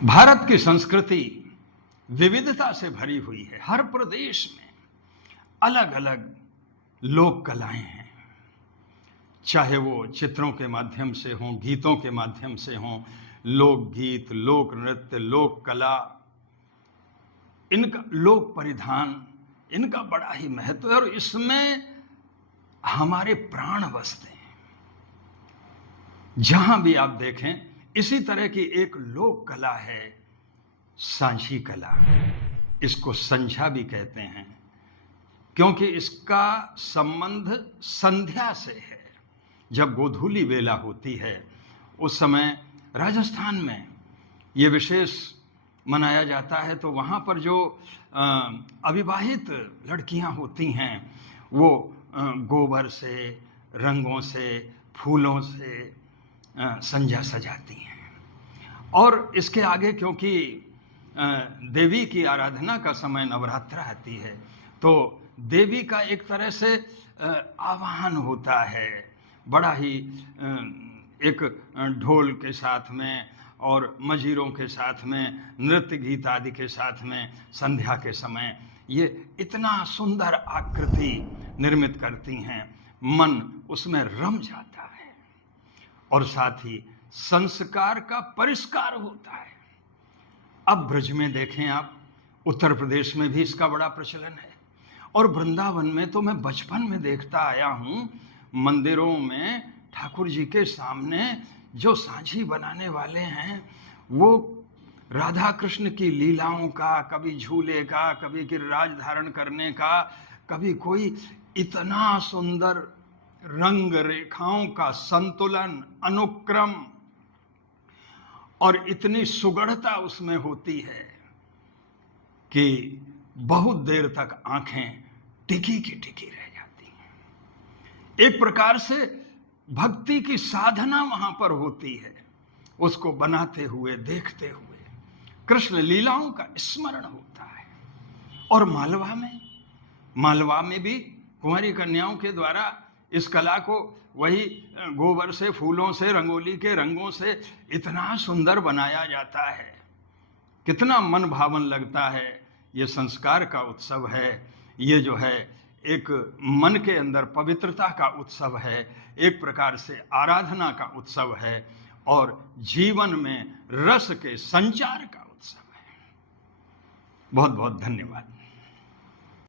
भारत की संस्कृति विविधता से भरी हुई है। हर प्रदेश में अलग अलग लोक कलाएं हैं, चाहे वो चित्रों के माध्यम से हों, गीतों के माध्यम से हों, लोकगीत, लोक नृत्य, लोक कला, इनका लोक परिधान, इनका बड़ा ही महत्व है और इसमें हमारे प्राण बसते हैं। जहां भी आप देखें, इसी तरह की एक लोक कला है सांझी कला। इसको संझा भी कहते हैं क्योंकि इसका संबंध संध्या से है। जब गोधूली बेला होती है उस समय राजस्थान में ये विशेष मनाया जाता है। तो वहाँ पर जो अविवाहित लड़कियाँ होती हैं वो गोबर से, रंगों से, फूलों से संध्या सजाती हैं। और इसके आगे क्योंकि देवी की आराधना का समय नवरात्र आती है तो देवी का एक तरह से आवाहन होता है, बड़ा ही एक ढोल के साथ में और मजीरों के साथ में, नृत्य गीत आदि के साथ में संध्या के समय ये इतना सुंदर आकृति निर्मित करती हैं, मन उसमें रम जाता है और साथ ही संस्कार का परिष्कार होता है। अब ब्रज में देखें आप, उत्तर प्रदेश में भी इसका बड़ा प्रचलन है और वृंदावन में तो मैं बचपन में देखता आया हूँ, मंदिरों में ठाकुर जी के सामने जो सांझी बनाने वाले हैं वो राधा कृष्ण की लीलाओं का, कभी झूले का, कभी गिरिराज धारण करने का, कभी कोई इतना सुंदर रंग रेखाओं का संतुलन, अनुक्रम और इतनी सुगढ़ता उसमें होती है कि बहुत देर तक आंखें टिकी की टिकी रह जाती हैं। एक प्रकार से भक्ति की साधना वहां पर होती है, उसको बनाते हुए, देखते हुए कृष्ण लीलाओं का स्मरण होता है। और मालवा में भी कुंवारी कन्याओं के द्वारा इस कला को वही गोबर से, फूलों से, रंगोली के रंगों से इतना सुंदर बनाया जाता है, कितना मन भावन लगता है। ये संस्कार का उत्सव है, ये जो है एक मन के अंदर पवित्रता का उत्सव है, एक प्रकार से आराधना का उत्सव है और जीवन में रस के संचार का उत्सव है। बहुत बहुत धन्यवाद।